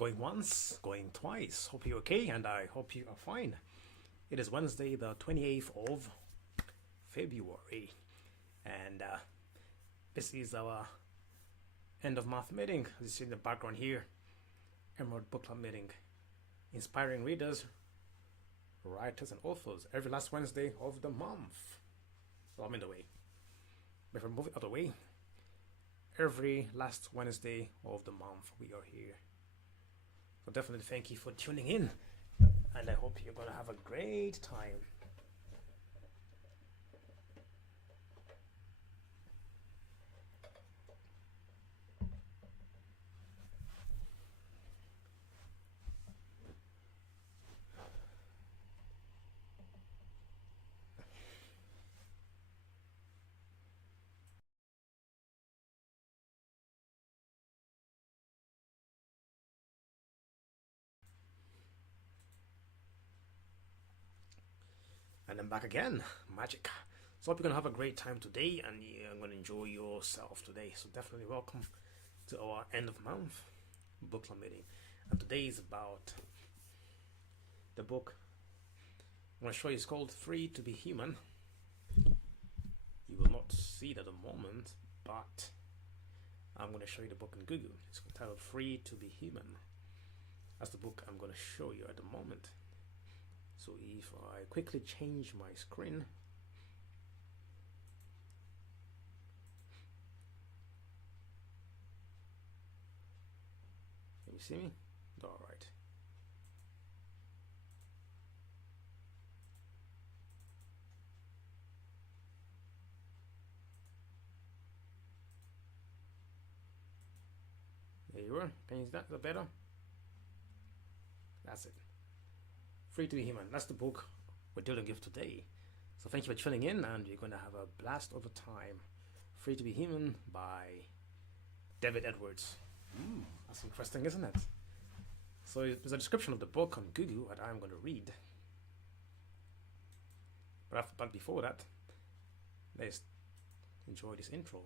Going once, going twice. Hope you're okay, and I hope you are fine. It is Wednesday, the 28th of February, and this is our end of month meeting. As you see in the background here, Emerald Book Club meeting, inspiring readers, writers, and authors every last Wednesday of the month. Well, I'm in the way. But if I move it out of the way, every last Wednesday of the month we are here. So definitely thank you for tuning in, and I hope you're gonna have a great time. And I'm back again. Magic. So hope you're going to have a great time today, and you're going to enjoy yourself today. So definitely welcome to our end of month book club meeting. And today is about the book I'm going to show you. It's called Free to be Human. You will not see it at the moment, but I'm going to show you the book in Google. It's titled Free to be Human. That's the book I'm going to show you at the moment. So if I quickly change my screen, can you see me? All right. There you are. Can you see that? Is that better? That's it. Free to be Human. That's the book we're dealing with today. So thank you for tuning in, and you're going to have a blast over time. Free to be Human by David Edwards. That's interesting, isn't it? So there's a description of the book on Google that I'm going to read. But before that, let's enjoy this intro.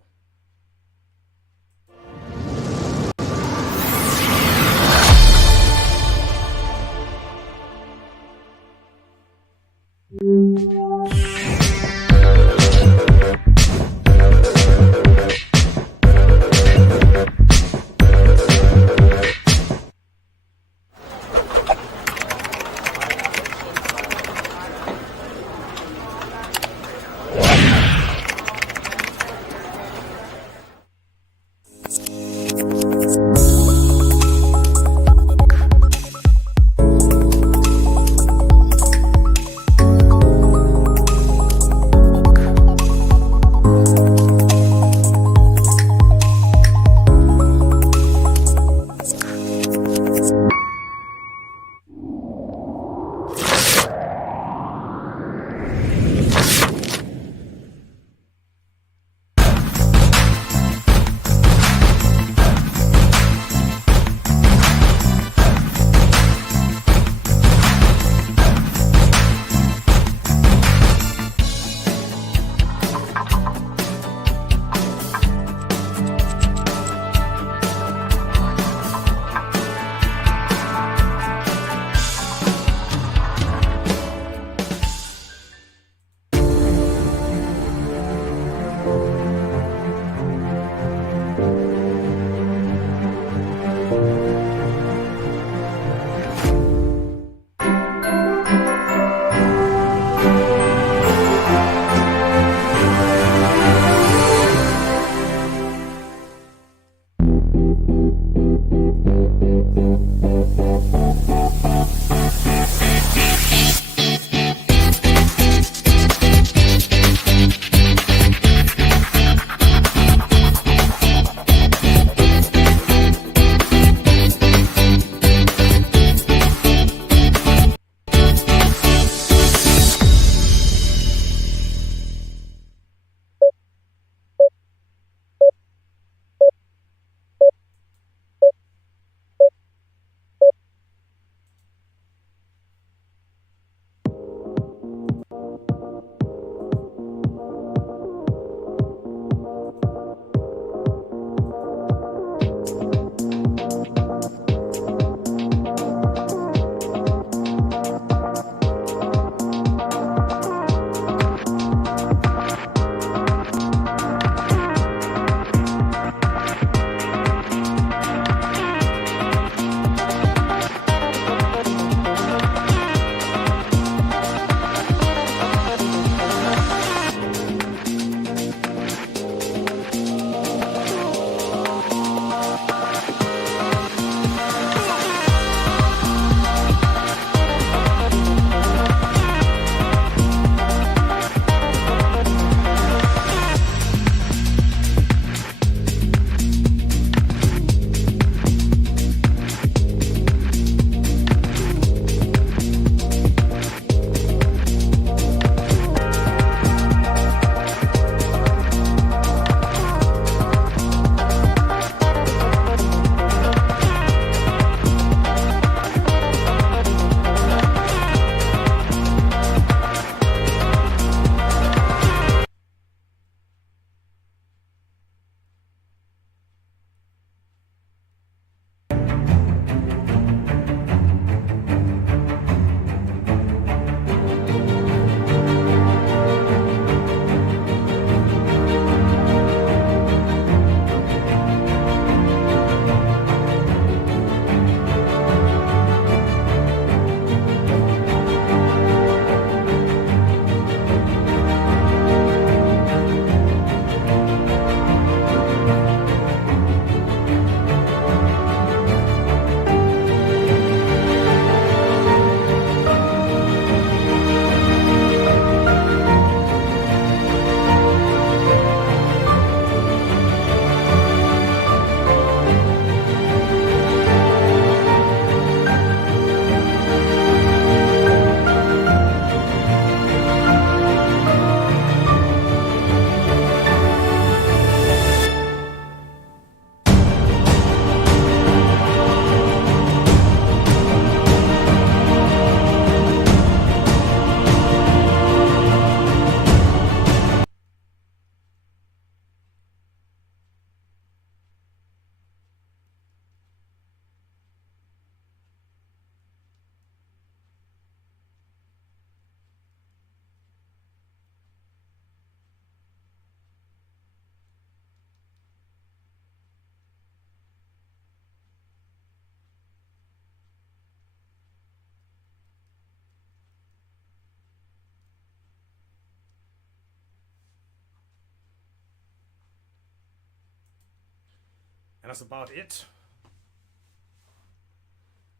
And that's about it.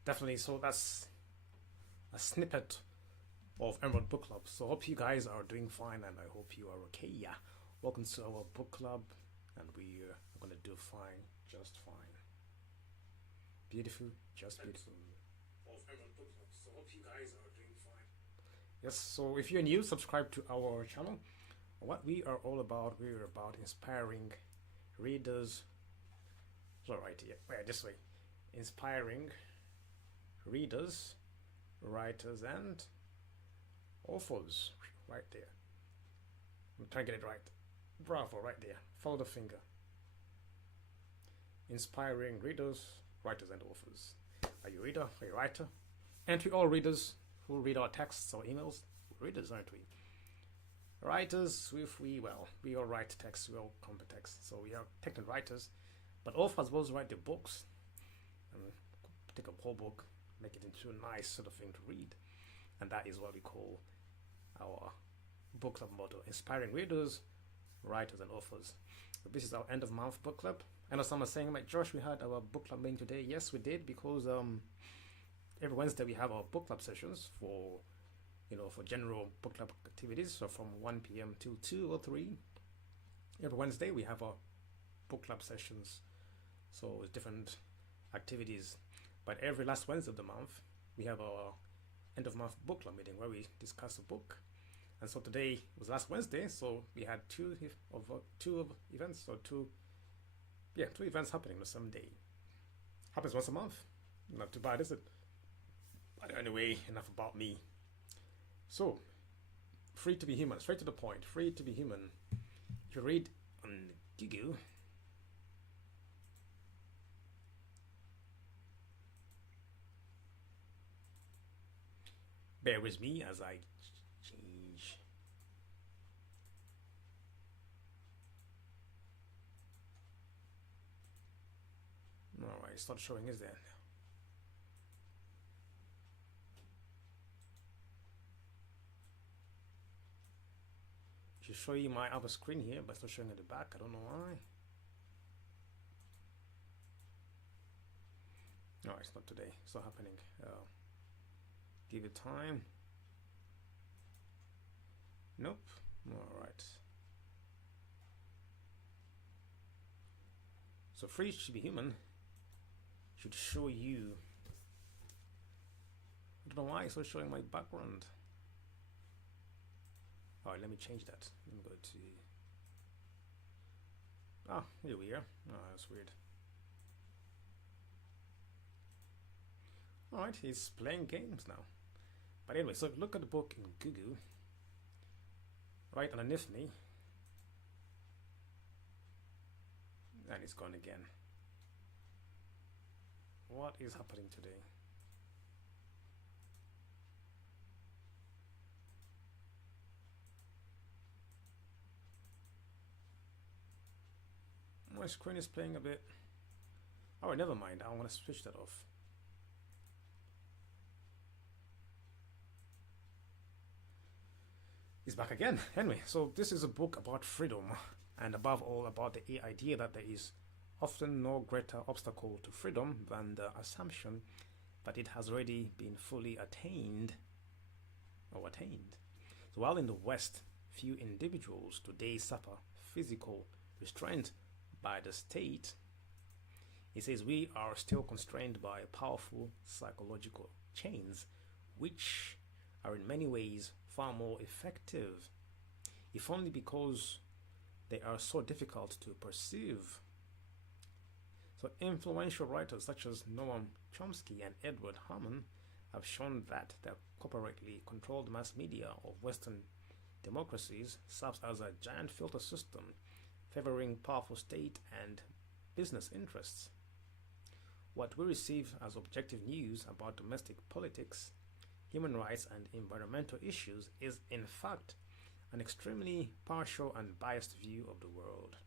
Definitely, so that's a snippet of Emerald Book Club. So I hope you guys are doing fine, and I hope you are okay. Yeah, welcome to our book club, and we are gonna do fine, just fine. Beautiful, just beautiful. Of Emerald Book Club. So I hope you guys are doing fine. Yes, so if you're new, subscribe to our channel. What we are all about, we're about inspiring readers. So right here, wait, this way. Inspiring readers, writers, and authors. Right there. I'm trying to get it right. Bravo, right there. Follow the finger. Inspiring readers, writers, and authors. Are you a reader? Are you a writer? Aren't we all readers who read our texts or emails? We're readers, aren't we? Writers, we all write texts, we all come to text. So we are technical writers. But authors both write their books and take a whole book, make it into a nice sort of thing to read. And that is what we call our book club motto: inspiring readers, writers, and authors. So this is our end of month book club. I know some are saying, like, Josh, we had our book club meeting today. Yes, we did, because every Wednesday we have our book club sessions for general book club activities. So from 1 p.m. till 2 or 3 every Wednesday we have our book club sessions. So it's different activities. But every last Wednesday of the month we have our end of month book club meeting where we discuss a book. And so today was last Wednesday, so we had two events, or two events happening on the same day. Happens once a month. Not too bad, is it? But anyway, enough about me. So, free to be human, straight to the point. Free to be human. If you read on Google, bear with me as I change. Alright, it's not showing, is there? Should show you my other screen here, but it's not showing at the back. I don't know why. No, it's not today. It's not happening. Give it time. Nope. All right. So free to be human should show you. I don't know why it's not showing my background. Alright, let me change that. Let me go to... Ah, here we are. Oh, that's weird. Alright, he's playing games now. But anyway, so look at the book in Google. Right underneath me. And it's gone again. What is happening today? My screen is playing a bit. Oh, never mind. I'm going to switch that off. It's back again. Anyway, so this is a book about freedom, and above all about the idea that there is often no greater obstacle to freedom than the assumption that it has already been fully attained. So while in the West, few individuals today suffer physical restraint by the state, he says we are still constrained by powerful psychological chains, which are in many ways far more effective, if only because they are so difficult to perceive. So influential writers such as Noam Chomsky and Edward Herman have shown that the corporately controlled mass media of Western democracies serves as a giant filter system favoring powerful state and business interests. What we receive as objective news about domestic politics, human rights, and environmental issues is in fact an extremely partial and biased view of the world.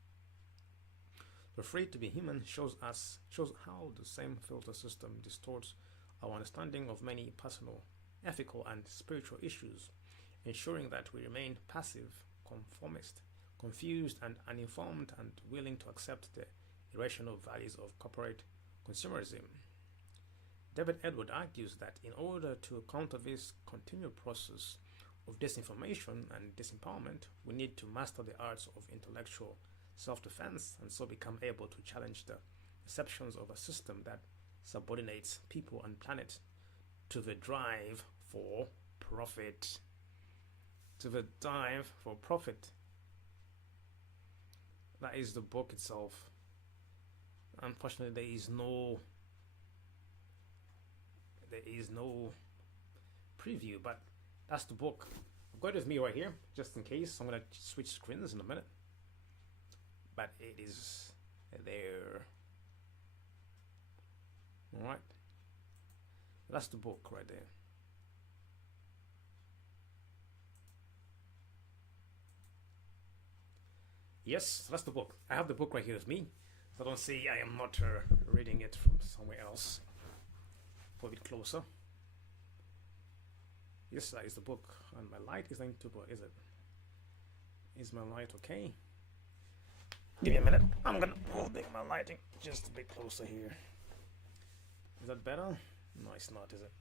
The Free to be Human shows how the same filter system distorts our understanding of many personal, ethical, and spiritual issues, ensuring that we remain passive, conformist, confused, and uninformed, and willing to accept the irrational values of corporate consumerism. David Edward argues that in order to counter this continual process of disinformation and disempowerment, we need to master the arts of intellectual self-defense and so become able to challenge the perceptions of a system that subordinates people and planet to the drive for profit. To the drive for profit. That is the book itself. Unfortunately, there is no preview, but that's the book. I've got it with me right here, just in case. I'm gonna switch screens in a minute, but it is there. All right, that's the book right there. Yes, that's the book. I have the book right here with me, so don't say I am not reading it from somewhere else. Put a bit closer. Yes, that is the book, and my light is going to. Is it? Is my light okay? Give me a minute. I'm gonna hold my lighting just a bit closer here. Is that better? No, it's not, is it?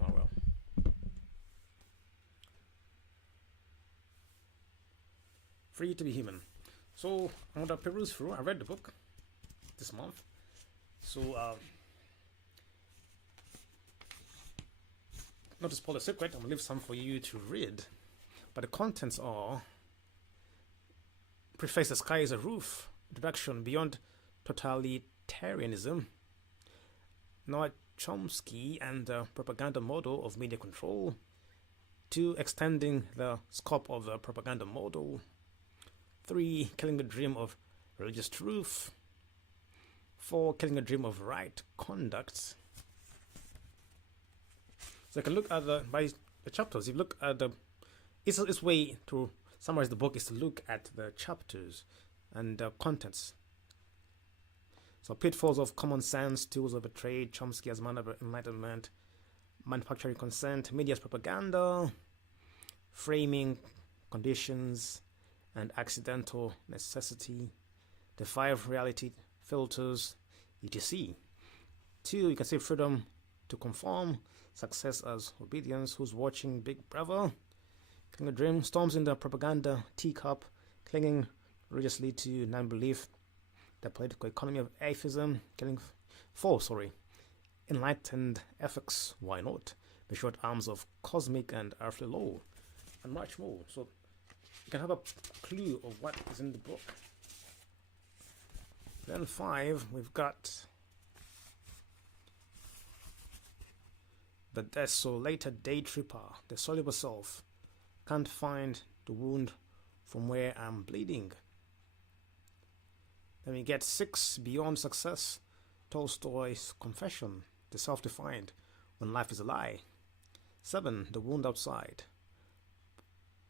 Oh well. Free to be Human. So I'm gonna peruse through. I read the book this month. So not to spoil the secret, I'm gonna leave some for you to read. But the contents are: preface, the sky is a roof, introduction, beyond totalitarianism, Noam Chomsky and the propaganda model of media control, 2, extending the scope of the propaganda model, 3, killing the dream of religious truth, 4, killing the dream of right conduct. So you can look at by the chapters. If you look at the, its way to summarize the book is to look at the chapters and the contents. So pitfalls of common sense, tools of a trade, Chomsky as man of enlightenment, manufacturing consent, media's propaganda, framing conditions, and accidental necessity, the 5 reality filters, etc. 2, you can say freedom to conform, success as obedience, who's watching Big Brother, killing a dream, storms in the propaganda teacup, clinging religiously to non-belief, the political economy of atheism, killing 4, enlightened ethics, why not, the short arms of cosmic and earthly law, and much more. So you can have a clue of what is in the book. Then 5, we've got the desolated day tripper, the soluble self, can't find the wound from where I'm bleeding. Then we get 6, beyond success, Tolstoy's confession, the self-defined, when life is a lie. 7, the wound outside,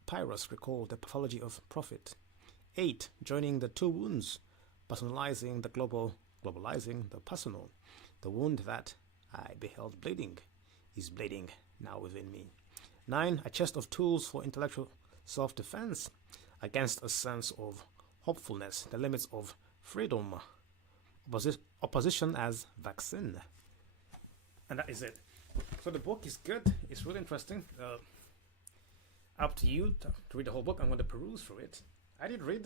Pyrrhus recalled the pathology of profit. 8, joining the 2 wounds, personalizing the global, globalizing the personal. The wound that I beheld bleeding is bleeding now within me. 9, a chest of tools for intellectual self-defense against a sense of hopefulness, the limits of freedom, opposition as vaccine. And that is it. So the book is good. It's really interesting. Up to you to read the whole book. I'm going to peruse through it. I did read.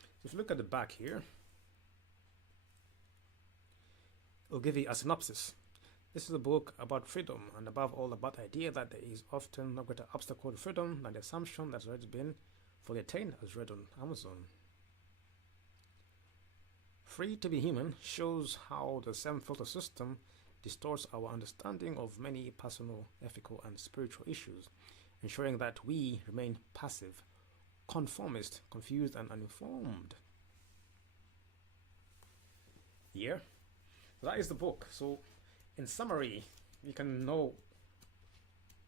So if you look at the back here, it'll give you a synopsis. This is a book about freedom, and above all about the idea that there is often no greater obstacle to freedom than the assumption that's already been fully attained, as read on Amazon. Free to be Human shows how the 7-filter system distorts our understanding of many personal, ethical, and spiritual issues, ensuring that we remain passive, conformist, confused, and uninformed. Yeah, so that is the book. So in summary, you can know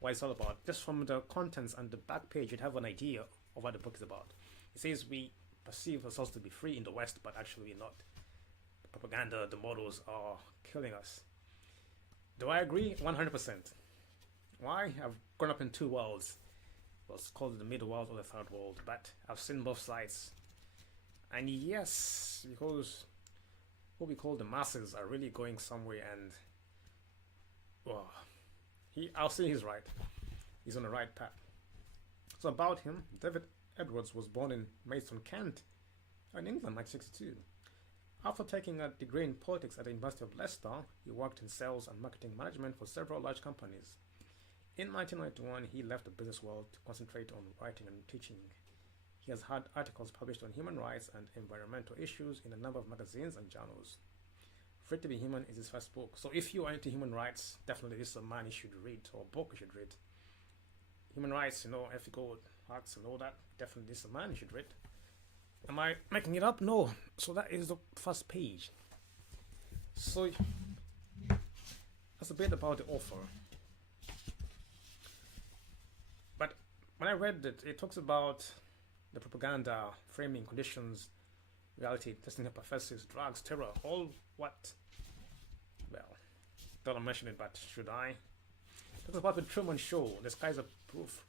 what it's all about. Just from the contents and the back page, you'd have an idea of what the book is about. It says we perceive ourselves to be free in the West, but actually we're not. The propaganda, the models are killing us. Do I agree? 100%. Why? I've grown up in 2 worlds. was called the middle world or the third world, but I've seen both sides. And yes, because what we call the masses are really going somewhere, and well, I'll say he's right. He's on the right path. So about him, David Edwards was born in Maidstone, Kent, in England, 1962. After taking a degree in politics at the University of Leicester, he worked in sales and marketing management for several large companies. In 1991, he left the business world to concentrate on writing and teaching. He has had articles published on human rights and environmental issues in a number of magazines and journals. Free to be Human is his first book. So if you are into human rights, definitely this is a man you should read, or a book you should read. Human rights, ethical acts and all that, definitely this is a man you should read. Am I making it up? No. So that is the first page. So that's a bit about the author. But when I read it, it talks about the propaganda, framing, conditions, reality, testing hypothesis, drugs, terror, all what? Well, don't mention it, but should I? It talks about the Truman Show, The Skies of Proof.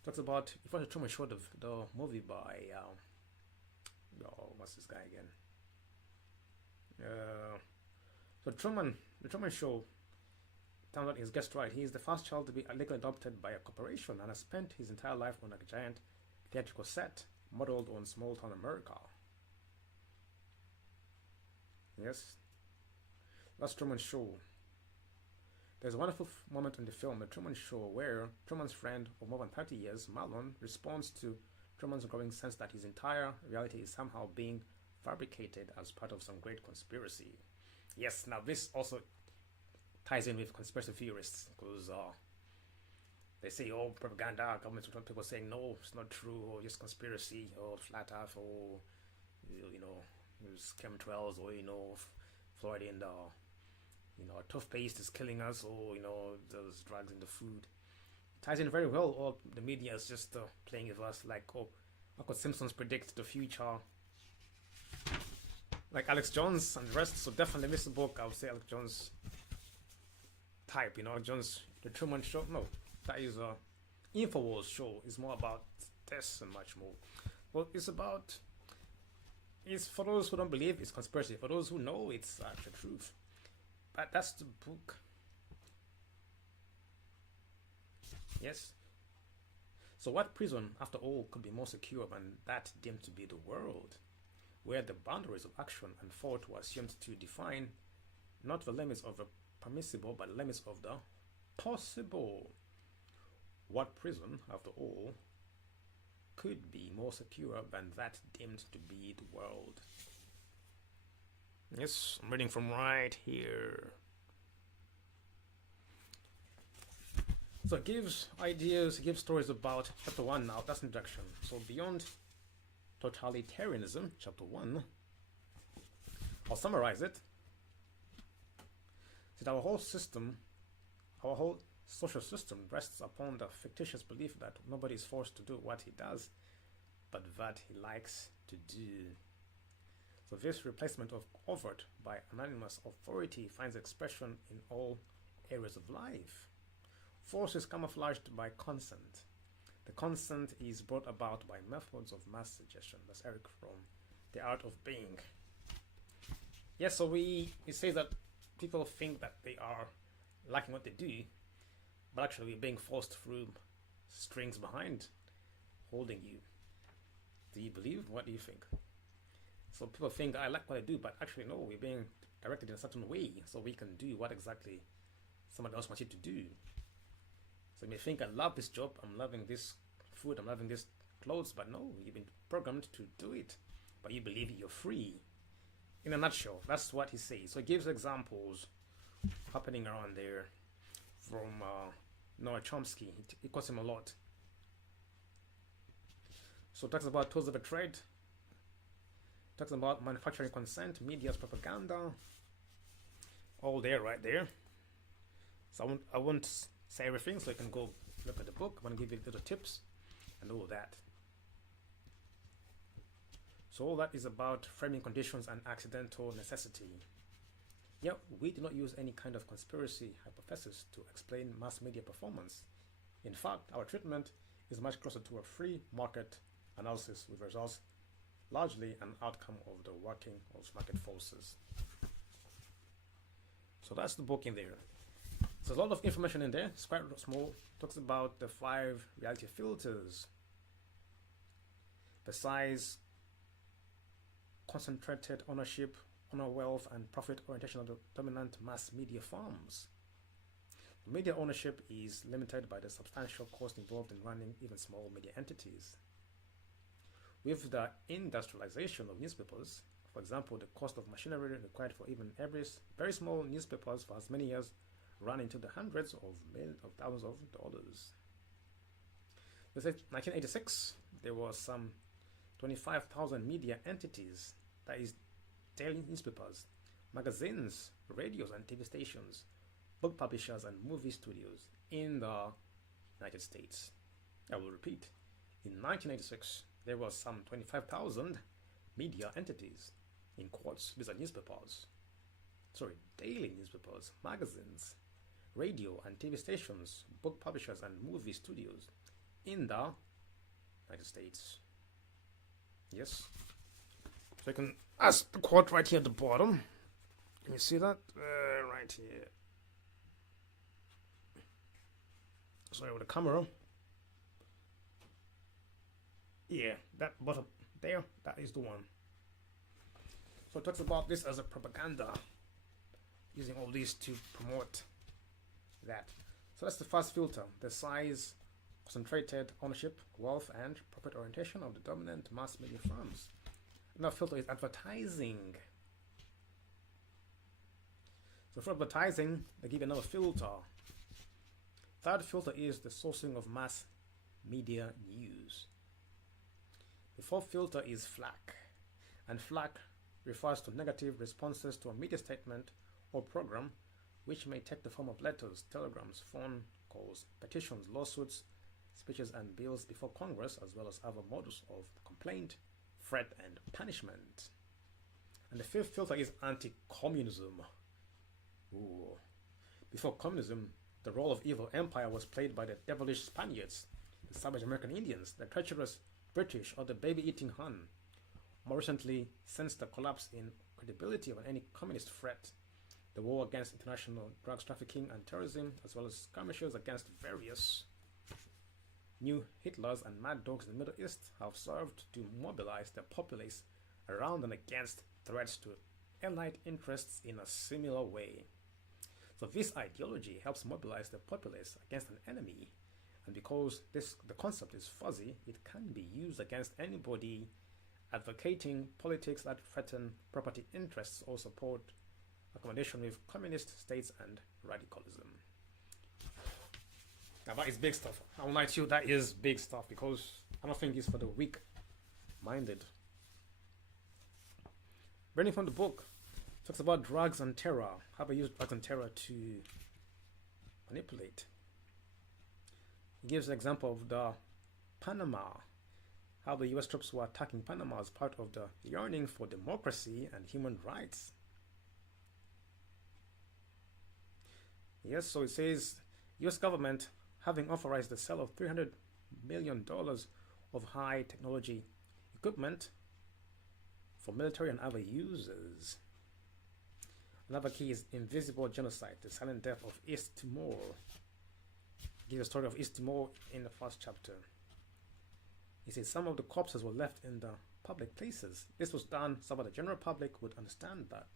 It talks about, if you watch the Truman Show, the movie by, what's this guy again? So the Truman Show, turns out he's guessed right. He is the first child to be legally adopted by a corporation and has spent his entire life on a giant theatrical set modeled on small town America. Yes, that's Truman Show. There's a wonderful moment in the film, The Truman Show, where Truman's friend of more than 30 years, Marlon, responds to Truman's growing sense that his entire reality is somehow being fabricated as part of some great conspiracy. Yes, now this also ties in with conspiracy theorists, because they say, oh, propaganda, government, people saying, no, it's not true, or just conspiracy, or flat earth, or, chemtrails, or, fluoride in the, toothpaste is killing us, or, those drugs in the food. It ties in very well, or the media is just playing with us, like, oh, how could Simpsons predict the future? Like Alex Jones and the rest, so definitely miss the book. I would say Alex Jones type, Alex Jones, The Truman Show. No, that is a InfoWars show. It's more about this and much more. Well, it's for those who don't believe, it's conspiracy. For those who know, it's actual truth. But that's the book. Yes. So what prison, after all, could be more secure than that deemed to be the world, where the boundaries of action and thought were assumed to define not the limits of the permissible, but the limits of the possible? What prison, after all, could be more secure than that deemed to be the world? Yes, I'm reading from right here. So it gives ideas, it gives stories about chapter 1 now, that's introduction. So beyond totalitarianism, chapter 1, I'll summarize it. That our whole social system rests upon the fictitious belief that nobody is forced to do what he does, but that he likes to do. So this replacement of overt by anonymous authority finds expression in all areas of life. Force is camouflaged by consent. The consent is brought about by methods of mass suggestion. That's Eric from The Art of Being. Yes, so it says that people think that they are liking what they do, but actually being forced through strings behind, holding you. Do you believe? What do you think? So people think, I like what I do, but actually no, we're being directed in a certain way, so we can do what exactly somebody else wants you to do. So you may think, I love this job, I'm loving this food, I'm loving this clothes, but no, you've been programmed to do it, but you believe you're free. In a nutshell, that's what he says. So he gives examples happening around there from Noam Chomsky. He quotes him a lot. So talks about tools of a trade, talks about manufacturing consent, media's propaganda, all there, right there. So I won't say everything, so you can go look at the book. I'm going to give you little tips and all that. So all that is about framing conditions and accidental necessity. Yeah, we do not use any kind of conspiracy hypothesis to explain mass media performance. In fact, our treatment is much closer to a free market analysis with results largely an outcome of the working of market forces. So that's the book in there. There's a lot of information in there. It's quite small. Talks about the 5 reality filters. Besides concentrated ownership, honor wealth, and profit orientation of the dominant mass media firms. Media ownership is limited by the substantial cost involved in running even small media entities. With the industrialization of newspapers, for example, the cost of machinery required for even every very small newspapers for as many years ran into the hundreds of millions of thousands of dollars. In 1986, there were some 25,000 media entities, that is, daily newspapers, magazines, radios and TV stations, book publishers and movie studios in the United States. I will repeat, in 1986, there were some 25,000 media entities, in quotes, these are newspapers. Daily newspapers, magazines, radio and TV stations, book publishers and movie studios in the United States. Yes. So you can ask the quote right here at the bottom. Can you see that? Right here. Sorry, with the camera. Yeah, that bottom there, that is the one. So it talks about this as a propaganda, using all these to promote that. So that's the first filter, the size, concentrated ownership, wealth, and profit orientation of the dominant mass media firms. Another filter is advertising. So for advertising, I give you another filter. Third filter is the sourcing of mass media news. The fourth filter is FLAC, and FLAC refers to negative responses to a media statement or program, which may take the form of letters, telegrams, phone calls, petitions, lawsuits, speeches, and bills before Congress, as well as other models of complaint, threat, and punishment. And the fifth filter is anti-communism. Before communism, the role of evil empire was played by the devilish Spaniards, the savage American Indians, the treacherous British, or the baby-eating Hun. More recently, since the collapse in credibility of any communist threat, the war against international drugs trafficking and terrorism, as well as skirmishes against various new Hitlers and mad dogs in the Middle East, have served to mobilize the populace around and against threats to allied interests in a similar way. So this ideology helps mobilize the populace against an enemy, and because the concept is fuzzy, it can be used against anybody advocating politics that threaten property interests or support accommodation with communist states and radicalism. Now that is big stuff. I won't lie to you, that is big stuff, because I don't think it's for the weak-minded. Reading from the book, talks about drugs and terror, how they use drugs and terror to manipulate. He gives an example of the Panama, how the US troops were attacking Panama as part of the yearning for democracy and human rights. Yes, so it says, US government having authorized the sale of $300 million of high technology equipment for military and other users. Another key is invisible genocide, the silent death of East Timor. Give a story of East Timor in the first chapter. He says some of the corpses were left in the public places. This was done so that the general public would understand that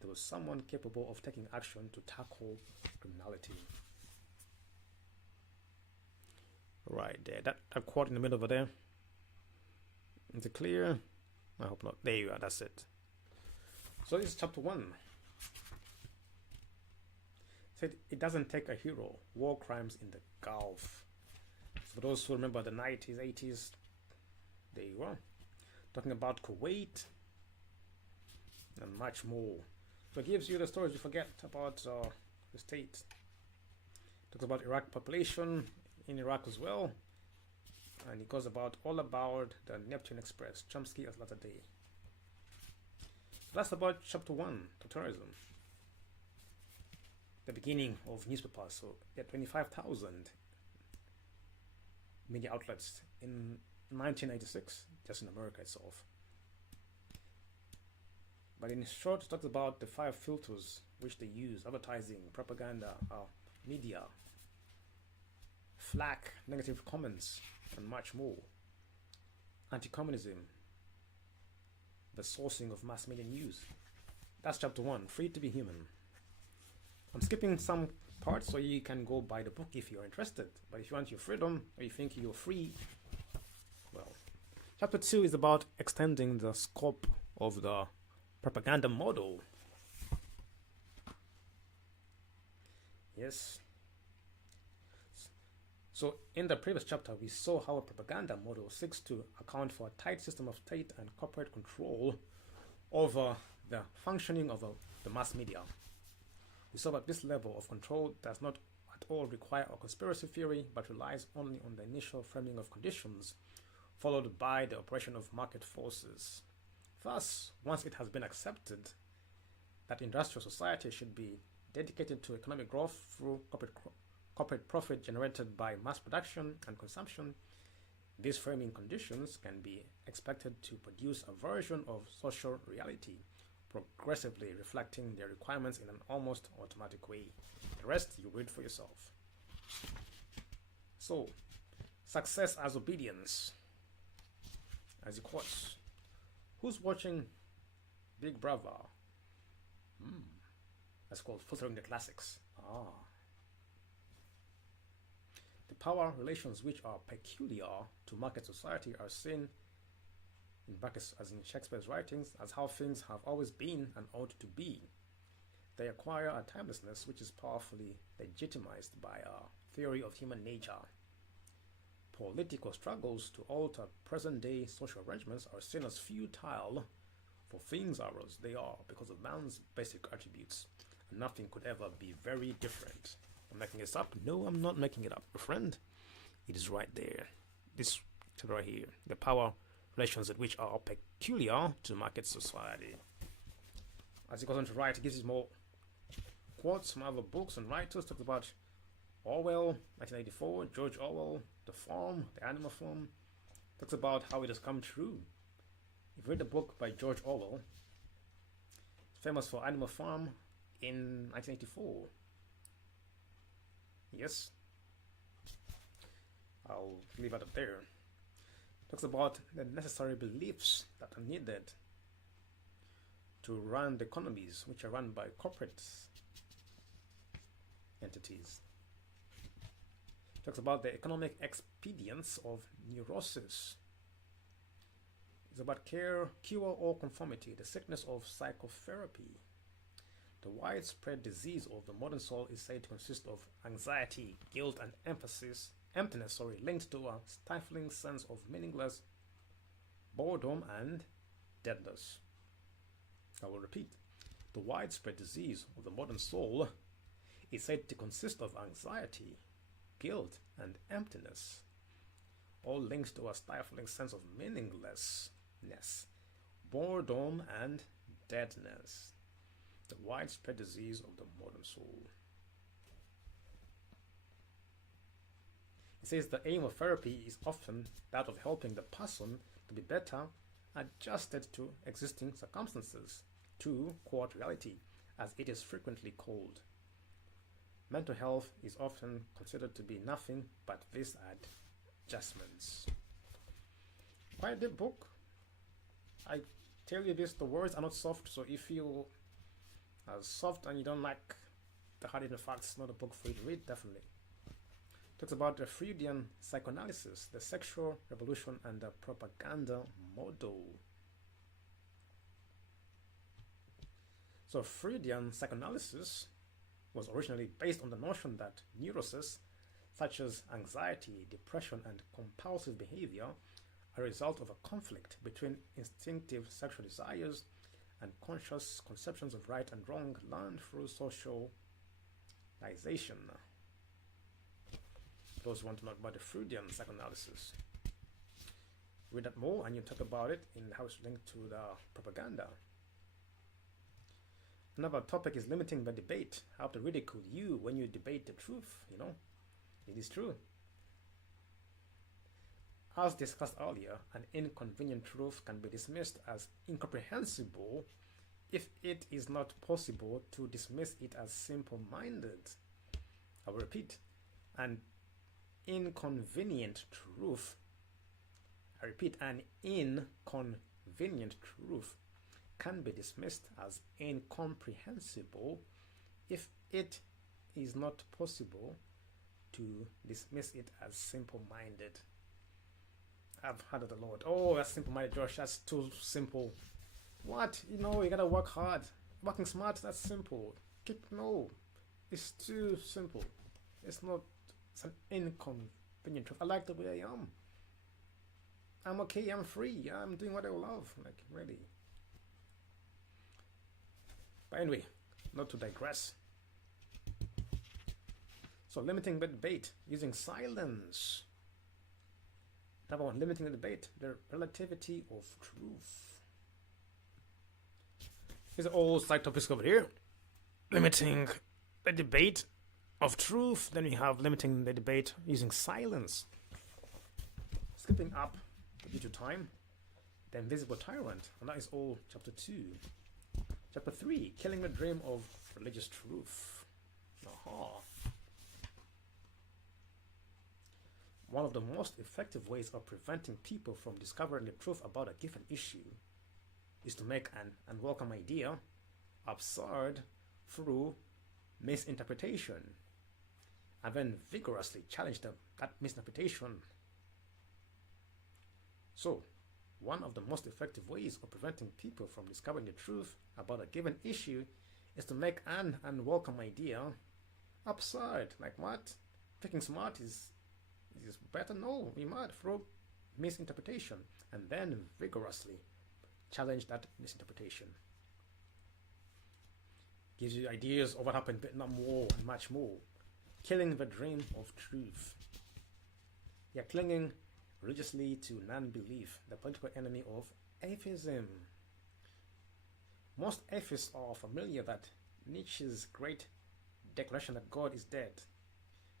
there was someone capable of taking action to tackle criminality. Right there, that quote in the middle over there. Is it clear? I hope not. There you are, that's it. So this is chapter 1. Said it doesn't take a hero. War crimes in the Gulf. So for those who remember the 90s, 80s, there you are. Talking about Kuwait and much more. So it gives you the stories you forget about the state. Talks about Iraq population in Iraq as well. And it goes about all about the Neptune Express, Chomsky as latter day. So that's about chapter 1, terrorism. The beginning of newspapers. So yeah, 25,000. media outlets in 1986, just in America itself. But in short, it talks about the 5 filters which they use: advertising, propaganda, media, flack, negative comments, and much more. Anti-communism, the sourcing of mass media news. That's chapter 1, Free to be Human. I'm skipping some parts so you can go buy the book if you're interested. But if you want your freedom, or you think you're free, well. Chapter 2 is about extending the scope of the propaganda model. Yes. So in the previous chapter, we saw how a propaganda model seeks to account for a tight system of state and corporate control over the functioning of the mass media. We saw that this level of control does not at all require a conspiracy theory, but relies only on the initial framing of conditions, followed by the operation of market forces. Thus, once it has been accepted that industrial society should be dedicated to economic growth through corporate profit generated by mass production and consumption, these framing conditions can be expected to produce a version of social reality, progressively reflecting their requirements in an almost automatic way. The rest you read for yourself. So, success as obedience. As he quotes, who's watching Big Brother? That's called filtering the classics. The power relations which are peculiar to market society are seen, in brackets as in Shakespeare's writings, as how things have always been and ought to be. They acquire a timelessness which is powerfully legitimized by a theory of human nature. Political struggles to alter present-day social arrangements are seen as futile, for things are as they are because of man's basic attributes, and nothing could ever be very different. I'm making this up? No, I'm not making it up, my friend. It is right there. This chapter right here. The power relations at which are peculiar to market society. As he goes on to write, he gives us more quotes from other books and writers. Talks about Orwell, 1984, George Orwell, The Farm, The Animal Farm. Talks about how it has come true. If you read the book by George Orwell, famous for Animal Farm in 1984. Yes, I'll leave it up there. Talks about the necessary beliefs that are needed to run the economies which are run by corporate entities. Talks about the economic expedience of neurosis. It's about cure or conformity, the sickness of psychotherapy. The widespread disease of the modern soul is said to consist of anxiety, guilt, and emptiness, linked to a stifling sense of meaningless boredom and deadness. I will repeat. The widespread disease of the modern soul is said to consist of anxiety, guilt, and emptiness, all linked to a stifling sense of meaninglessness, boredom, and deadness. The widespread disease of the modern soul. It says the aim of therapy is often that of helping the person to be better adjusted to existing circumstances, to quote reality, as it is frequently called. Mental health is often considered to be nothing but these adjustments. Quite a deep book. I tell you this, the words are not soft, so if you are soft and you don't like the hard-hitting facts, not a book for you to read, definitely. Talks about the Freudian psychoanalysis, the sexual revolution, and the propaganda model. So Freudian psychoanalysis was originally based on the notion that neuroses such as anxiety, depression, and compulsive behavior are a result of a conflict between instinctive sexual desires and conscious conceptions of right and wrong learned through socialization. Those who want to know about the Freudian psychoanalysis, read that more and you talk about it in how it's linked to the propaganda. Another topic is limiting the debate, how to ridicule you when you debate the truth, It is true. As discussed earlier, an inconvenient truth can be dismissed as incomprehensible if it is not possible to dismiss it as simple-minded. I will repeat, an inconvenient truth, I repeat, an inconvenient truth can be dismissed as incomprehensible if it is not possible to dismiss it as simple-minded. I've heard it a lot. Oh, that's simple-minded, Josh. That's too simple. What? You know, you gotta work hard. Working smart, that's simple. No, it's too simple. It's not. It's an inconvenient truth. I like the way I am. I'm okay. I'm free. I'm doing what I love. Like, really. But anyway, not to digress. So, limiting the debate using silence. Number one, limiting the debate, the relativity of truth. These are all side topics over here. Limiting the debate of truth. Then we have limiting the debate using silence. Skipping up due to time. The invisible tyrant. And that is all chapter 2. Chapter 3, killing the dream of religious truth. Aha. One of the most effective ways of preventing people from discovering the truth about a given issue is to make an unwelcome idea absurd through misinterpretation, and then vigorously challenge that misinterpretation. So, one of the most effective ways of preventing people from discovering the truth about a given issue is to make an unwelcome idea absurd. Like what? Thinking smart is better? No, we might through misinterpretation and then vigorously challenge that misinterpretation. Gives you ideas of what happened in Vietnam War and much more. Killing the dream of truth. Yeah, clinging religiously to non-belief, the political enemy of atheism. Most atheists are familiar that Nietzsche's great declaration that God is dead.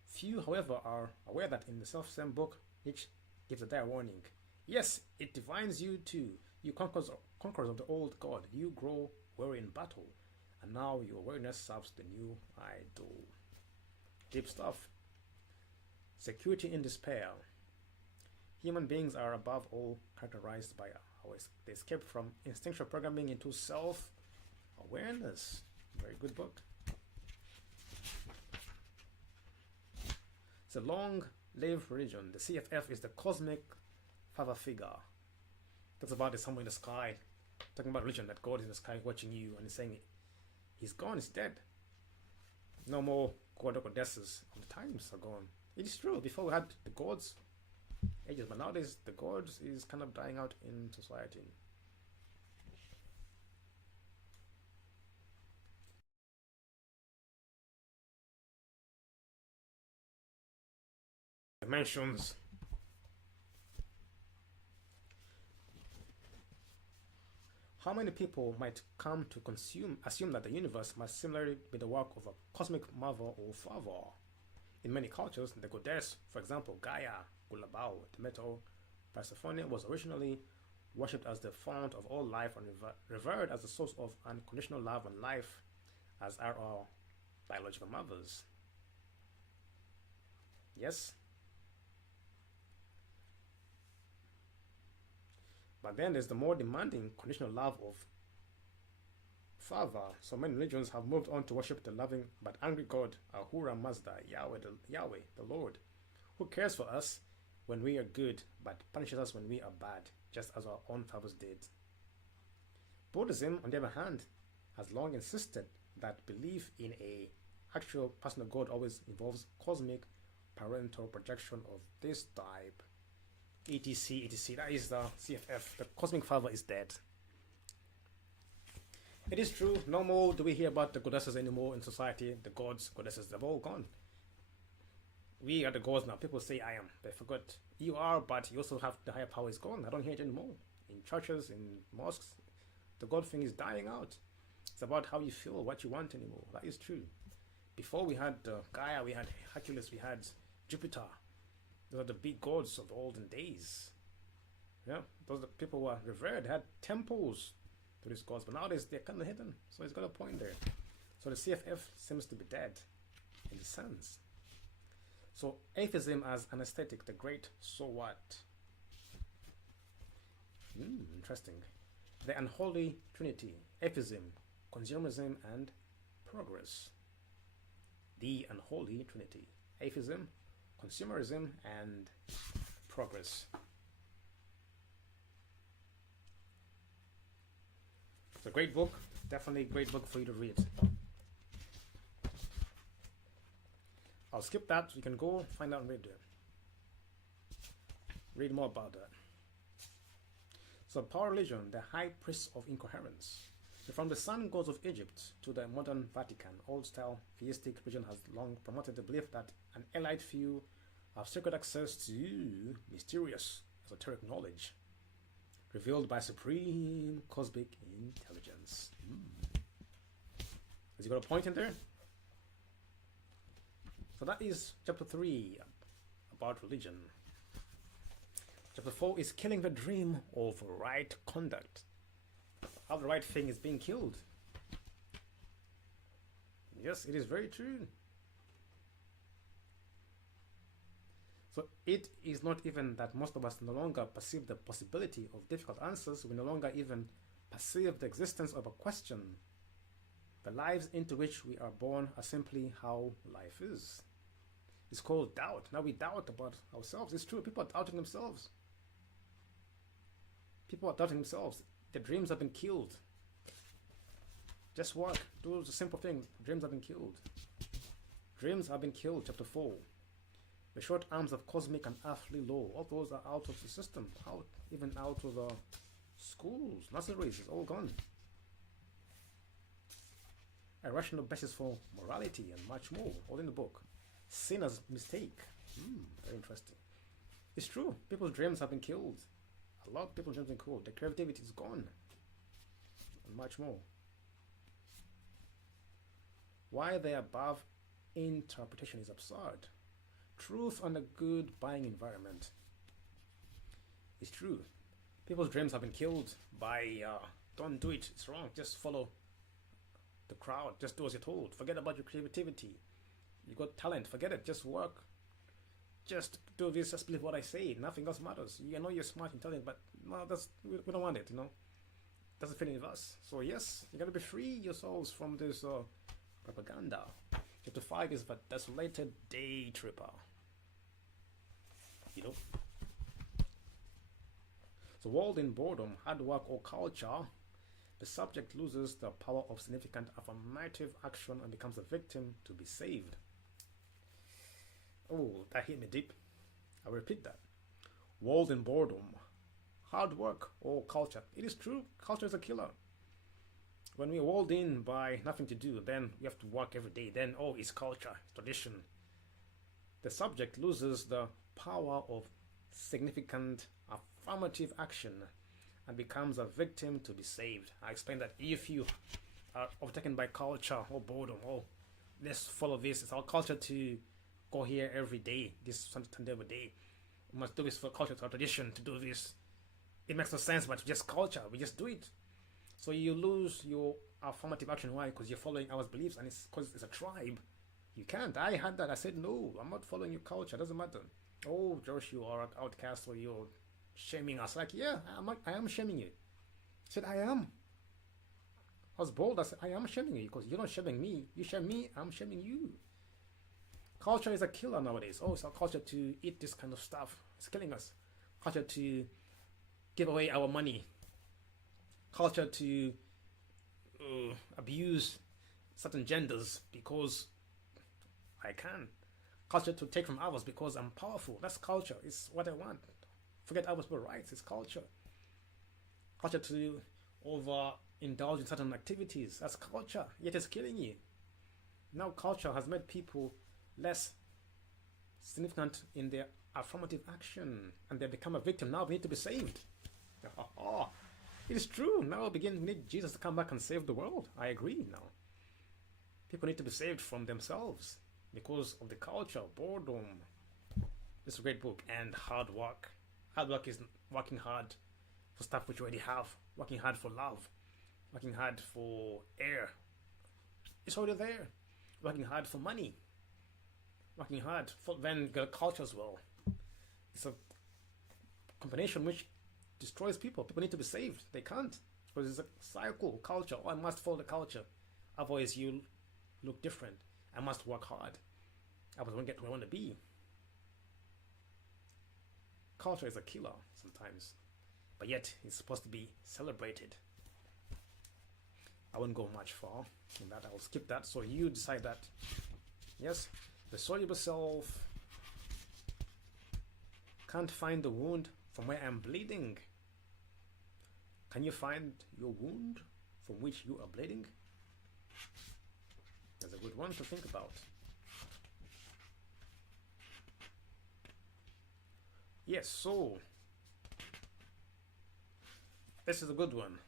Few, however, are aware that in the self-same book, Nietzsche gives a dire warning. Yes, it defines you too. You conquerors of the old God. You grow weary in battle, and now your weariness serves the new idol. Deep stuff. Security in despair. Human beings are above all characterized by the escape from instinctual programming into self-awareness. Very good book. It's a long-lived religion. The CFF is the cosmic father figure. That's about it, somewhere in the sky. Talking about religion, that God is in the sky watching you, and he's saying he's gone, he's dead. No more god or goddesses. The times are gone. It is true. Before we had the gods, ages, but nowadays the gods is kind of dying out in society. Dimensions. How many people might come to assume that the universe must similarly be the work of a cosmic mother or father? In many cultures, the goddess, for example, Gaia, Gulabao, Demeter, Persephone, was originally worshipped as the fount of all life and revered as the source of unconditional love and life, as are our biological mothers. Yes? But then there's the more demanding conditional love of Father. So many religions have moved on to worship the loving but angry God, Ahura Mazda, Yahweh, the Lord, who cares for us when we are good but punishes us when we are bad, just as our own fathers did. Buddhism, on the other hand, has long insisted that belief in a actual personal God always involves cosmic parental projection of this type. etc, etc. That is the CFF. The cosmic father is dead. It is true, no more do we hear about the goddesses anymore in society. The gods, goddesses, they've all gone. We are the gods now. People say I am. They forgot. You are, but you also have the higher power is gone. I don't hear it anymore. In churches, in mosques, the God thing is dying out. It's about how you feel, what you want anymore. That is true. Before we had Gaia, we had Hercules, we had Jupiter. Those are the big gods of the olden days. Yeah, those are the people who are revered, had temples to these gods, but nowadays they're kind of hidden. So it's got a point there. So the CFF seems to be dead in the sense. So atheism as an aesthetic, the great so what? Interesting. The unholy trinity, atheism, consumerism, and progress. The unholy trinity, atheism, consumerism, and progress. It's a great book, definitely a great book for you to read. I'll skip that. You can go find out and read it. Read more about that. So, power religion, the high priest of incoherence. From the sun gods of Egypt to the modern Vatican, old-style theistic religion has long promoted the belief that an elite few have secret access to mysterious, esoteric knowledge revealed by supreme cosmic intelligence. Has he got a point in there? So that is chapter 3 about religion. Chapter 4 is killing the dream of right conduct. How the right thing is being killed. Yes, it is very true. So it is not even that most of us no longer perceive the possibility of difficult answers. We no longer even perceive the existence of a question. The lives into which we are born are simply how life is. It's called doubt. Now we doubt about ourselves. It's true. People are doubting themselves. People are doubting themselves. Their dreams have been killed. Just work. Do the simple thing. Dreams have been killed. Dreams have been killed. Chapter 4. The short arms of cosmic and earthly law. All those are out of the system. Out. Even out of the schools. Nurseries. It's all gone. A rational basis for morality and much more. All in the book. Sinner's mistake. Very interesting. It's true. People's dreams have been killed. A lot of people's dreams have been killed. The creativity is gone. And much more. Why the above interpretation is absurd. Truth on a good buying environment. It's true. People's dreams have been killed by don't do it. It's wrong. Just follow the crowd. Just do as you're told. Forget about your creativity. You got talent, forget it, just work. Just do this, just believe what I say. Nothing else matters. You know you're smart, intelligent, but no, we don't want it, you know. Doesn't fit in with us. So yes, you gotta be free yourselves from this propaganda. Chapter 5 is the desolated day tripper. You know. So walled in boredom, hard work or culture, the subject loses the power of significant affirmative action and becomes a victim to be saved. Oh, that hit me deep. I'll repeat that. Walled in boredom, hard work or culture. It is true, culture is a killer. When we're walled in by nothing to do, then we have to work every day. Then, oh, it's culture, it's tradition. The subject loses the power of significant affirmative action and becomes a victim to be saved. I explained that if you are overtaken by culture or boredom, oh, let's follow this. It's our culture to go here every day, this something every day. We must do this for culture, it's our tradition to do this. It makes no sense, but just culture, we just do it. So you lose your affirmative action. Why? Because you're following our beliefs, and it's because it's a tribe. You can't. I had that. I said, no, I'm not following your culture. It doesn't matter. Oh, Josh, you are an outcast, or you're shaming us. Like, yeah, I am shaming you. I said, I am. I was bold. I said, I am shaming you because you're not shaming me. You shame me, I'm shaming you. Culture is a killer nowadays. Oh, it's our culture to eat this kind of stuff. It's killing us. Culture to give away our money. Culture to abuse certain genders because I can. Culture to take from others because I'm powerful. That's culture. It's what I want. Forget others' rights. It's culture. Culture to overindulge in certain activities. That's culture. Yet it's killing you. Now culture has made people less significant in their affirmative action, and they become a victim. Now we need to be saved. It is true. Now we need Jesus to come back and save the world. I agree now. People need to be saved from themselves because of the culture, boredom. It's a great book. And hard work. Hard work is working hard for stuff which you already have. Working hard for love. Working hard for air. It's already there. Working hard for money. Working hard for then the culture as well. It's a combination which destroys people. People need to be saved. They can't. Because it's a cycle, culture. Oh, I must follow the culture. Otherwise you look different. I must work hard. Otherwise I won't get where I want to be. Culture is a killer sometimes. But yet it's supposed to be celebrated. I won't go much far in that. I will skip that. So you decide that. Yes, the soluble self can't find the wound from where I'm bleeding. Can you find your wound from which you are bleeding? That's a good one to think about. Yes, so this is a good one.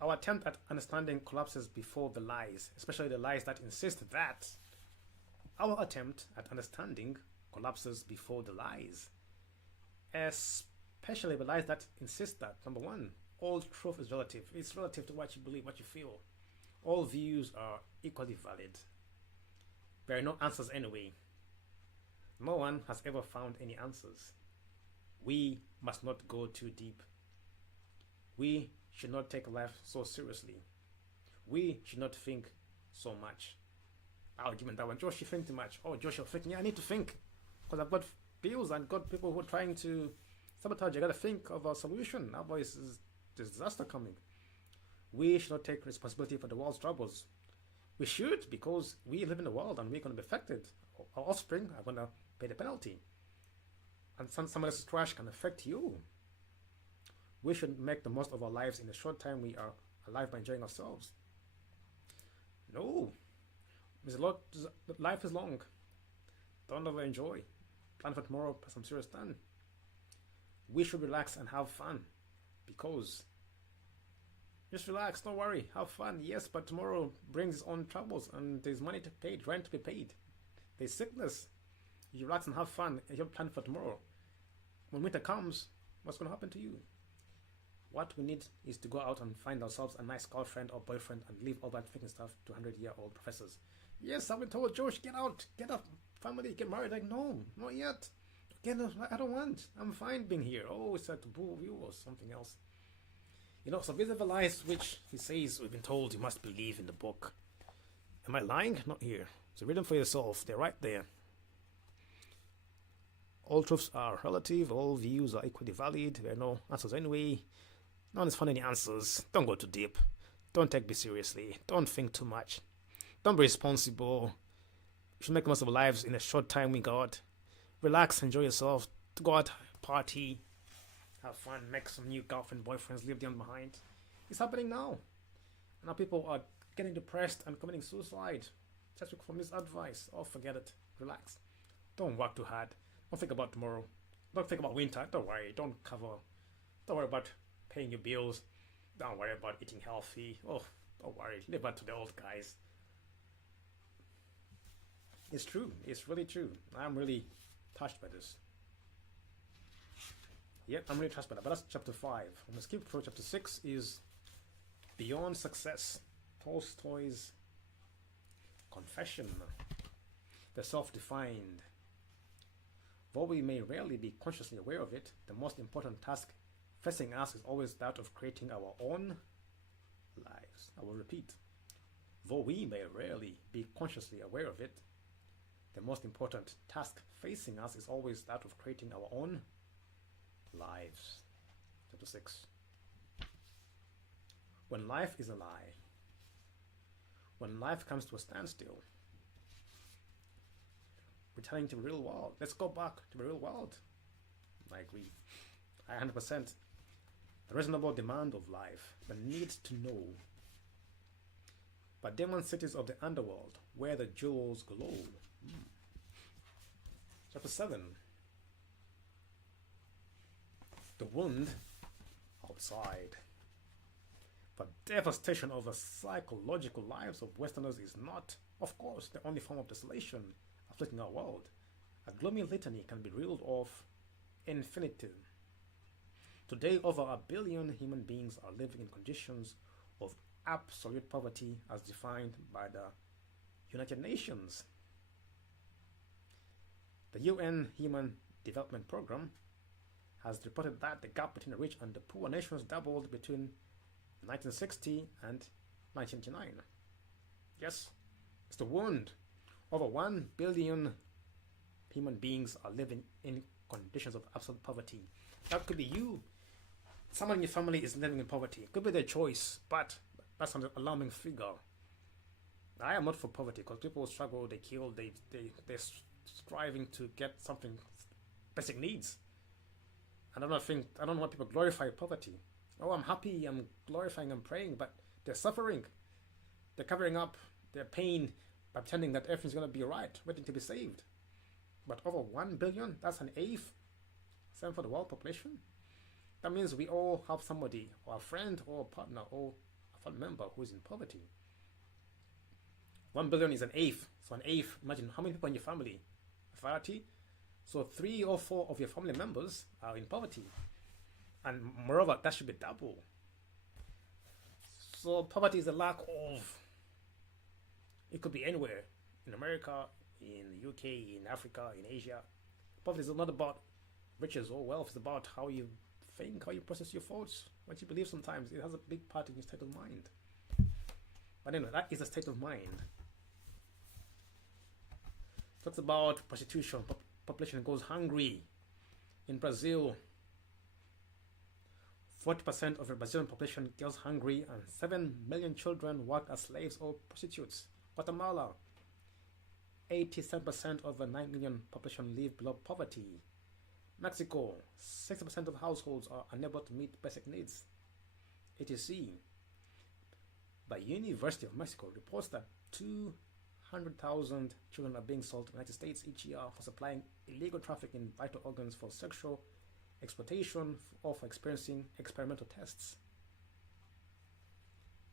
Our attempt at understanding collapses before the lies, especially the lies that insist that. Our attempt at understanding collapses before the lies, especially the lies that insist that, number one, all truth is relative. It's relative to what you believe, what you feel. All views are equally valid. There are no answers anyway. No one has ever found any answers. We must not go too deep. We should not take life so seriously. We should not think so much. Argument that one, Josh, you think too much. Oh, Josh, you're thinking. Yeah, I need to think because I've got bills and got people who are trying to sabotage. I gotta think of a solution. Otherwise, there's disaster coming. We should not take responsibility for the world's troubles. We should, because we live in the world and we're going to be affected. Our offspring are going to pay the penalty. And some else's trash can affect you. We should make the most of our lives in the short time we are alive by enjoying ourselves. No. Life is long. Don't over enjoy. Plan for tomorrow, put some serious done. We should relax and have fun. Because just relax, don't worry, have fun. Yes, but tomorrow brings its own troubles and there's money to pay, rent to be paid. There's sickness. You relax and have fun and you have plan for tomorrow. When winter comes, what's going to happen to you? What we need is to go out and find ourselves a nice girlfriend or boyfriend and leave all that freaking stuff to 100-year-old professors. Yes, I've been told, Josh, get out, get a family, get married. Like, no, not yet. I don't want. I'm fine being here. Oh, it's a taboo view or something else. You know, so these are the lies which he says we've been told you must believe in the book. Am I lying? Not here. So read them for yourself. They're right there. All truths are relative. All views are equally valid. There are no answers anyway. No one has found any answers. Don't go too deep. Don't take this seriously. Don't think too much. Don't be responsible. You should make the most of our lives in a short time we got. Relax, enjoy yourself. Go out, party, have fun, make some new girlfriend, boyfriends, leave them behind. It's happening now. Now people are getting depressed and committing suicide. Just look for this advice. Oh, forget it. Relax. Don't work too hard. Don't think about tomorrow. Don't think about winter. Don't worry. Don't worry about paying your bills. Don't worry about eating healthy. Oh, don't worry. Leave that to the old guys. It's true. It's really true. I'm really touched by this. Yep, I'm really touched by that. But that's chapter 5. I'm going to skip through chapter 6 is Beyond Success. Tolstoy's Confession. The self-defined. Though we may rarely be consciously aware of it, the most important task facing us is always that of creating our own lives. I will repeat. Though we may rarely be consciously aware of it, the most important task facing us is always that of creating our own lives. Chapter 6. When life is a lie, when life comes to a standstill, returning to the real world. Let's go back to the real world. I agree. 100%. The reasonable demand of life, the need to know. But demon cities of the underworld, where the jewels glow. Chapter 7. The wound outside. The devastation of the psychological lives of Westerners is not, of course, the only form of desolation afflicting our world. A gloomy litany can be reeled off infinitum. Today, over 1 billion human beings are living in conditions of absolute poverty as defined by the United Nations. The UN Human Development Program has reported that the gap between the rich and the poor nations doubled between 1960 and 1999. Yes, it's the wound. Over 1 billion human beings are living in conditions of absolute poverty. That could be you. Someone in your family is living in poverty. It could be their choice, but that's an alarming figure. I am not for poverty because people struggle, they kill, they're striving to get something, basic needs. I don't want people glorify poverty. Oh, I'm happy, I'm glorifying, I'm praying, but they're suffering. They're covering up their pain by pretending that everything's going to be right, waiting to be saved. But over 1 billion, that's an eighth, same for the world population. That means we all have somebody, or a friend, or a partner, or a family member who is in poverty. 1 billion is an eighth. So an eighth, imagine how many people in your family? A variety. So 3 or 4 of your family members are in poverty. And moreover, that should be double. So poverty is a lack of, it could be anywhere. In America, in the UK, in Africa, in Asia. Poverty is not about riches or wealth. It's about how you think, how you process your thoughts, what you believe sometimes. It has a big part in your state of mind. But anyway, that is a state of mind. Talks about prostitution. Population goes hungry. In Brazil, 40% of the Brazilian population goes hungry and 7 million children work as slaves or prostitutes. Guatemala, 87% of the 9 million population live below poverty. Mexico, 60% of households are unable to meet basic needs. etc. The University of Mexico reports that 200,000 children are being sold to the United States each year for supplying illegal traffic in vital organs for sexual exploitation or for experiencing experimental tests.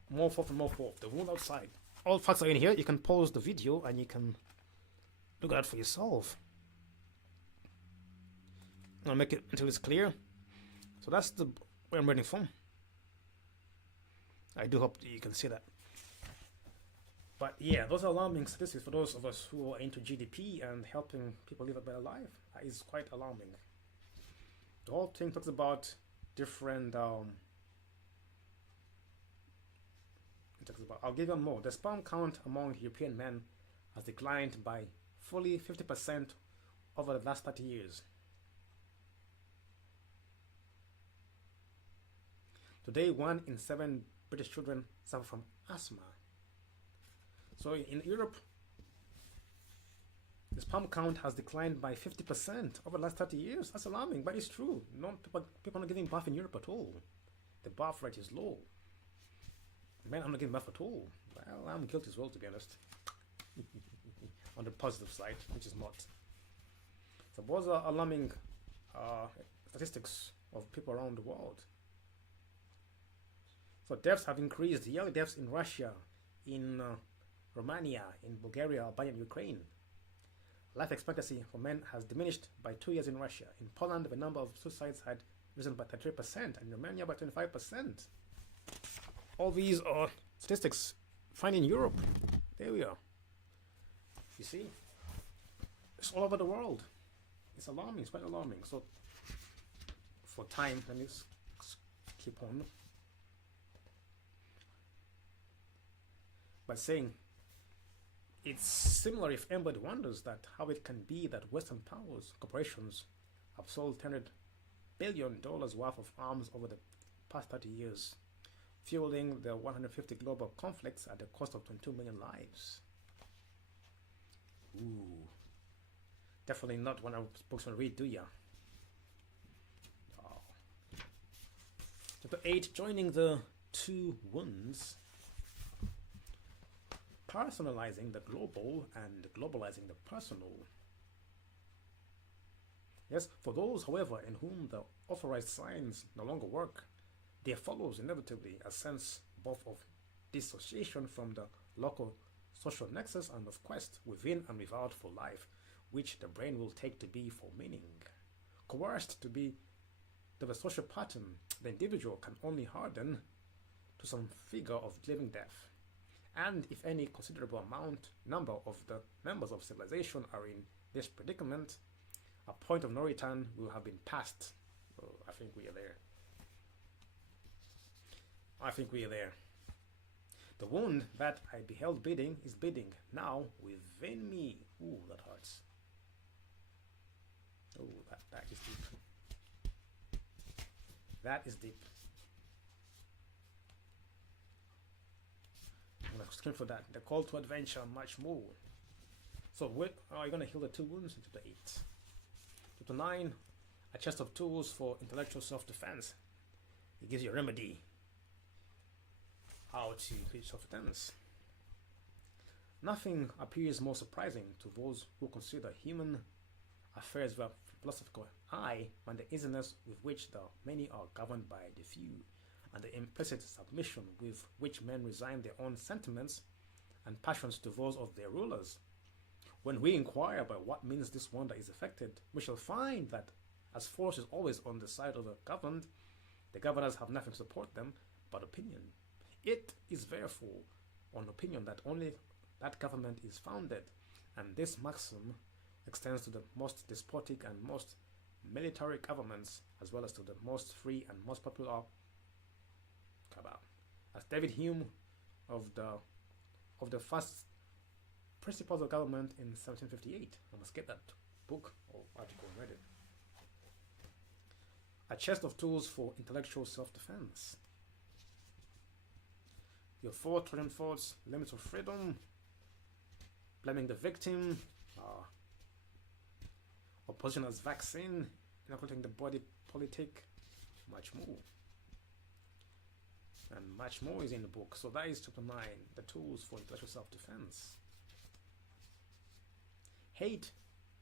More forth and more forth. The world outside. All facts are in here. You can pause the video and you can look at it for yourself. I'll make it until it's clear. So that's the way I'm reading from. I do hope you can see that. But yeah, those are alarming statistics for those of us who are into GDP and helping people live a better life. That is quite alarming. The whole thing talks about different I'll give you more. The sperm count among European men has declined by fully 50% over the last 30 years. Today, 1 in 7 British children suffer from asthma. So in Europe, the sperm count has declined by 50% over the last 30 years. That's alarming, but it's true. People are not giving birth in Europe at all. The birth rate is low. Men are not giving birth at all. Well, I'm guilty as well, to be honest. On the positive side, which is not. So those are alarming statistics of people around the world. So deaths have increased. Yearly deaths in Russia, in Romania, in Bulgaria, Albania, and Ukraine. Life expectancy for men has diminished by 2 years in Russia. In Poland, the number of suicides had risen by 33%, and in Romania by 25%. All these are statistics found in Europe. There we are. You see? It's all over the world. It's alarming. It's quite alarming. So, for time, let me keep on. By saying, it's similar if anybody wonders that how it can be that Western powers, corporations, have sold $100 billion worth of arms over the past 30 years, fueling the 150 global conflicts at the cost of 22 million lives. Ooh. Definitely not one of the books to read, do ya? Oh. Chapter 8, joining the two wounds. Personalizing the global and globalizing the personal. Yes, for those, however, in whom the authorized signs no longer work, there follows inevitably a sense both of dissociation from the local social nexus and of quest within and without for life. which the brain will take to be for meaning. Coerced to be the social pattern, the individual can only harden to some figure of living death. And if any considerable number of the members of civilization are in this predicament, a point of no return will have been passed. Oh, I think we are there. I think we are there. The wound that I beheld bleeding is bleeding now within me. Ooh, that hurts. Oh, that is deep. That is deep. I'm going to scream for that. The call to adventure, much more. So, what are you going to heal the 2 wounds in chapter 8? Chapter 9, a chest of tools for intellectual self-defense. It gives you a remedy. How to create self-defense. Nothing appears more surprising to those who consider human affairs with a philosophical eye than the easiness with which the many are governed by the few, and the implicit submission with which men resign their own sentiments and passions to those of their rulers. When we inquire by what means this wonder is effected, we shall find that as force is always on the side of the governed, the governors have nothing to support them but opinion. It is therefore on opinion that only that government is founded, and this maxim extends to the most despotic and most military governments, as well as to the most free and most popular cabal. As David Hume of the first Principles of Government in 1758. I must get that book or article and read it. A chest of tools for intellectual self-defense. Your 4 Trojan thoughts, limits of freedom, blaming the victim, opposition as vaccine, inoculating the body politic, much more. And much more is in the book. So that is chapter 9, the tools for intellectual self-defense. Hate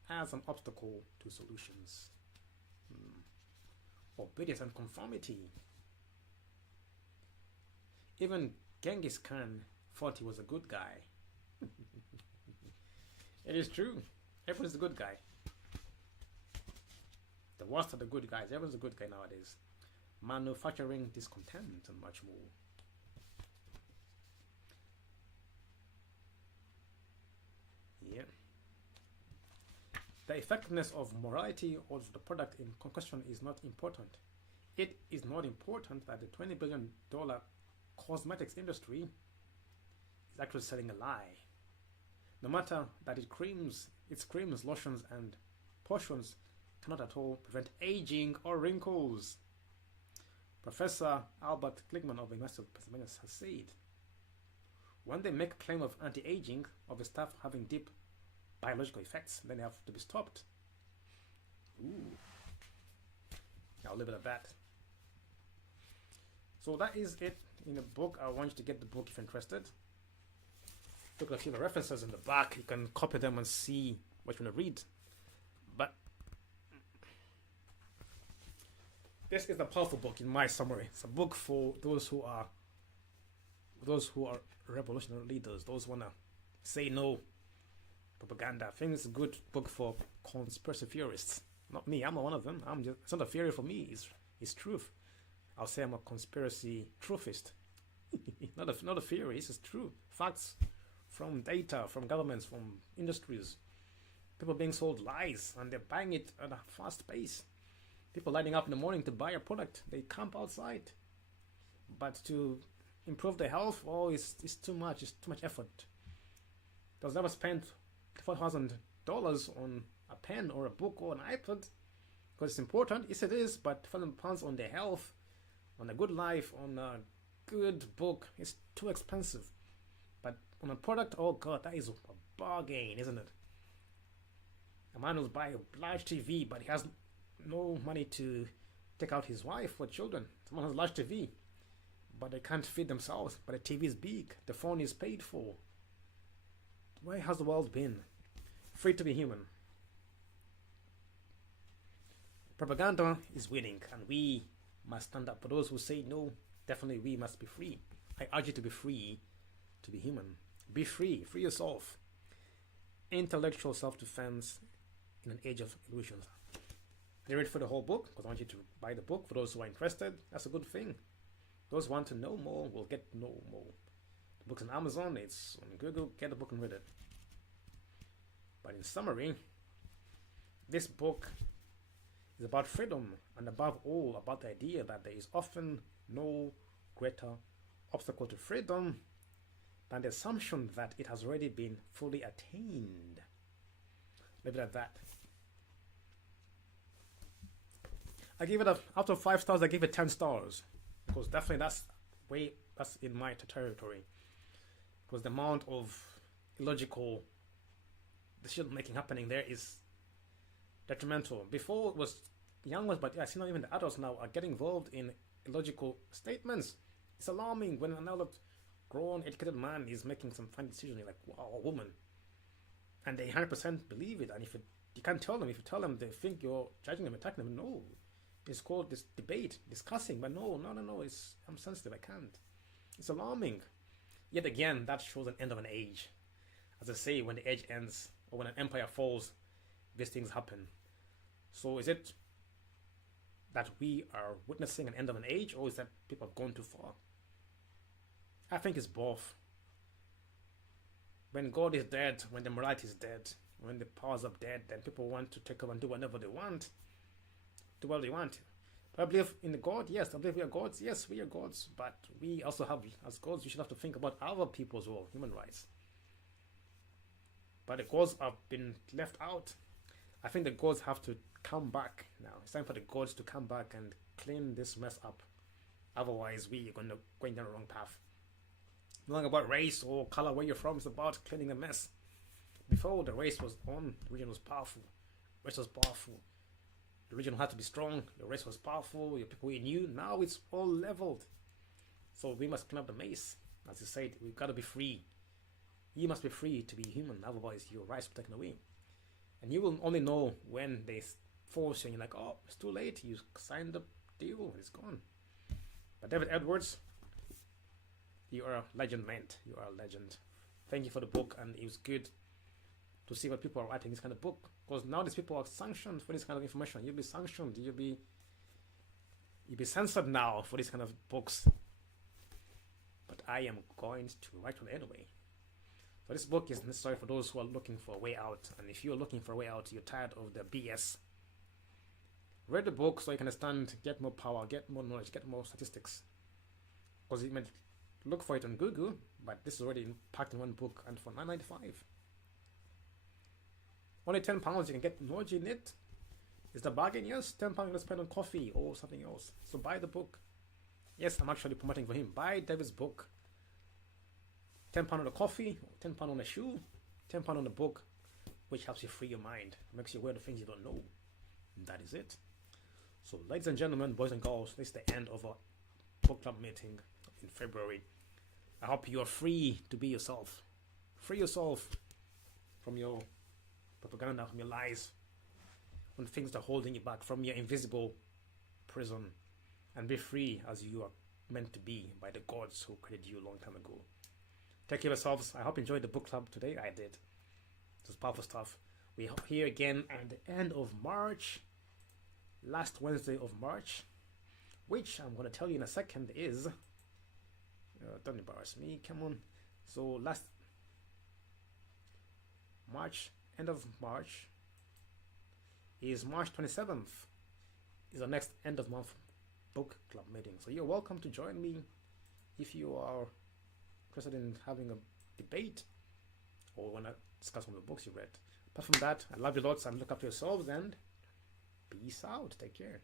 as an obstacle to solutions. Obedience and conformity. Even Genghis Khan thought he was a good guy. It is true. Everyone's a good guy. The worst are the good guys. Everyone's a good guy nowadays. Manufacturing discontent and much more. Yeah. The effectiveness of morality or the product in question is not important. It is not important that the $20 billion cosmetics industry is actually selling a lie. No matter that its creams, lotions, and potions cannot at all prevent aging or wrinkles. Professor Albert Kligman of the University of Pennsylvania has said, when they make claim of anti-aging, of the stuff having deep biological effects, then they have to be stopped. Ooh. I'll leave it at that. So that is it in the book. I want you to get the book if you're interested. Look at a few of the references in the back. You can copy them and see what you want to read. But this is a powerful book in my summary. It's a book for those who are revolutionary leaders, those who want to say no propaganda. I think it's a good book for conspiracy theorists. Not me, I'm not one of them. It's not a theory for me, it's truth. I'll say I'm a conspiracy truthist. not a theory, it's true. Facts from data, from governments, from industries. People being sold lies and they're buying it at a fast pace. People lining up in the morning to buy a product. They camp outside. But to improve their health, it's too much. It's too much effort. They'll never spend $4,000 on a pen or a book or an iPad because it's important. Yes, it is, but £1,000 on their health, on a good life, on a good book, it's too expensive. But on a product, oh God, that is a bargain, isn't it? A man will buy a large TV, but he has no money to take out his wife or children. Someone has a large TV, but they can't feed themselves. But the TV is big, the phone is paid for. Where has the world been? Free to be human. Propaganda is winning, and we must stand up. For those who say no, definitely we must be free. I urge you to be free, to be human. Be free, free yourself. Intellectual self-defense in an age of illusions. I didn't read for the whole book because I want you to buy the book. For those who are interested, that's a good thing. Those who want to know more will get to know more. The book's on Amazon, it's on Google, get the book and read it. But in summary, this book is about freedom, and above all about the idea that there is often no greater obstacle to freedom than the assumption that it has already been fully attained. Leave it at that. I give it out of 5 stars. I give it 10 stars because definitely that's in my territory. Because the amount of illogical decision making happening there is detrimental. Before it was young ones, but I see now even the adults now are getting involved in illogical statements. It's alarming when another grown, educated man is making some fine decision. You're like, wow, a woman, and they 100% believe it. And if you can't tell them, if you tell them, they think you're judging them, attacking them. No, it's called this debate, discussing. But no. I'm sensitive. I can't. It's alarming. Yet again, that shows an end of an age. As I say, when the age ends or when an empire falls, these things happen. So is it that we are witnessing an end of an age, or is that people have gone too far? I think it's both. When God is dead, when the morality is dead, when the powers are dead, then people want to take over and do whatever they want. Do what they want. But I believe in the God, yes. I believe we are gods, yes, we are gods. But we also have, as gods, we should have to think about other people as well, human rights. But the gods have been left out. I think the gods have to come back now. It's time for the gods to come back and clean this mess up. Otherwise, we are going down the wrong path. No longer about race or color, where you're from. It's about cleaning the mess. Before, the race was on. The religion was powerful. Race was powerful. The religion had to be strong. The race was powerful. Your people you knew. Now it's all leveled. So we must clean up the mess. As you said, we've got to be free. You must be free to be human. Otherwise, your rights will be taken away. And you will only know when they force you and you're like, oh, it's too late. You signed the deal. It's gone. But David Edwards, you are a legend, man. You are a legend. Thank you for the book. And it was good to see what people are writing this kind of book. Because now these people are sanctioned for this kind of information. You'll be sanctioned. You'll be censored now for this kind of books. But I am going to write one anyway. So this book is necessary for those who are looking for a way out. And if you're looking for a way out, you're tired of the BS. Read the book so you can understand, get more power, get more knowledge, get more statistics. Because you might look for it on Google, but this is already packed in one book and for $9.95. Only £10 you can get knowledge in it. Is the bargain? Yes, £10 you're going to spend on coffee or something else. So buy the book. Yes, I'm actually promoting for him. Buy David's book. £10 on the coffee, £10 on the shoe, £10 on the book, which helps you free your mind, makes you aware of things you don't know. And that is it. So, ladies and gentlemen, boys and girls, this is the end of our book club meeting in February. I hope you are free to be yourself. Free yourself from your propaganda, from your lies, from things that are holding you back, from your invisible prison, and be free as you are meant to be by the gods who created you a long time ago. Take care of yourselves. I hope you enjoyed the book club today. I did. It was powerful stuff. We're here again at the end of March. Last Wednesday of March. Which I'm going to tell you in a second is... don't embarrass me. Come on. So last... March. End of March. Is March 27th. Is our next end of month book club meeting. So you're welcome to join me if you are interested in having a debate or want to discuss one of the books you read. Apart from that, I love you lots and look after yourselves and peace out. Take care.